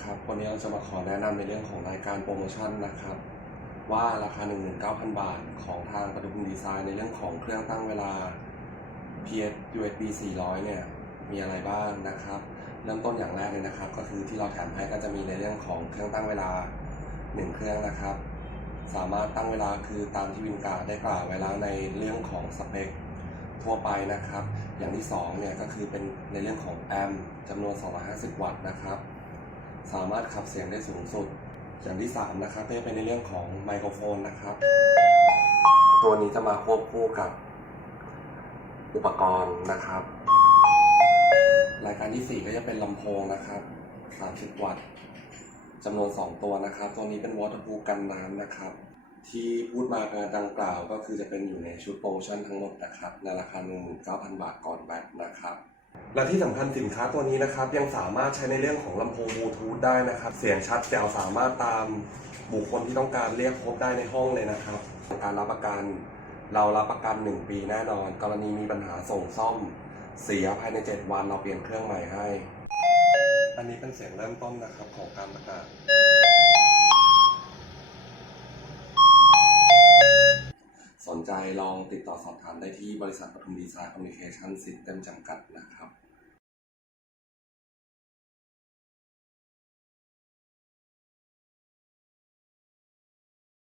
นะครับวันนี้เราจะมาขอแนะนำในเรื่องของรายการโปรโมชั่นนะครับว่าราคา 19,000 บาทของทางปทุมดีไซน์ในเรื่องของเครื่องตั้งเวลา PS USB 400เนี่ยมีอะไรบ้างนะครับเริ่มต้นอย่างแรกเลยนะครับก็คือที่เราแถมให้ก็จะมีในเรื่องของเครื่องตั้งเวลา1เครื่องนะครับสามารถตั้งเวลาคือตามที่วินการ์ได้กล่าวไว้แล้วในเรื่องของสเปคทั่วไปนะครับอย่างที่2เนี่ยก็คือเป็นในเรื่องของแอมป์จำนวน250วัตต์นะครับสามารถขับเสียงได้สูงสุดอย่างที่3นะครับก็จะเป็นในเรื่องของไมโครโฟนนะครับตัวนี้จะมาควบคู่กับอุปกรณ์นะครับรายการที่4ก็จะเป็นลำโพงนะครับ30วัตต์จำนวน2ตัวนะครับตัวนี้เป็นวอเตอร์พูฟกันน้ำนะครับที่พูดมาการดังกล่าวก็คือจะเป็นอยู่ในชุดโปรโมชั่นทั้งหมดนะครับในราคา 19,000 บาทก่อนแวตนะครับและที่สำคัญสินค้าตัวนี้นะครับยังสามารถใช้ในเรื่องของลำโพงบลูทูธได้นะครับเสียงชัดแจ๋วสามารถตามบุคคลที่ต้องการเรียกพบได้ในห้องเลยนะครับการรับประกันเรารับประกัน1ปีแน่นอนกรณีมีปัญหาส่งซ่อมเสียภายใน7วันเราเปลี่ยนเครื่องใหม่ให้อันนี้เป็นเสียงเริ่มต้นนะครับของการประกาศสนใจลองติดต่อสอบถามได้ที่บริษัทปทุมดีไซน์คอมมิวนิเคชั่นซิสเต็มจำกัดนะครับ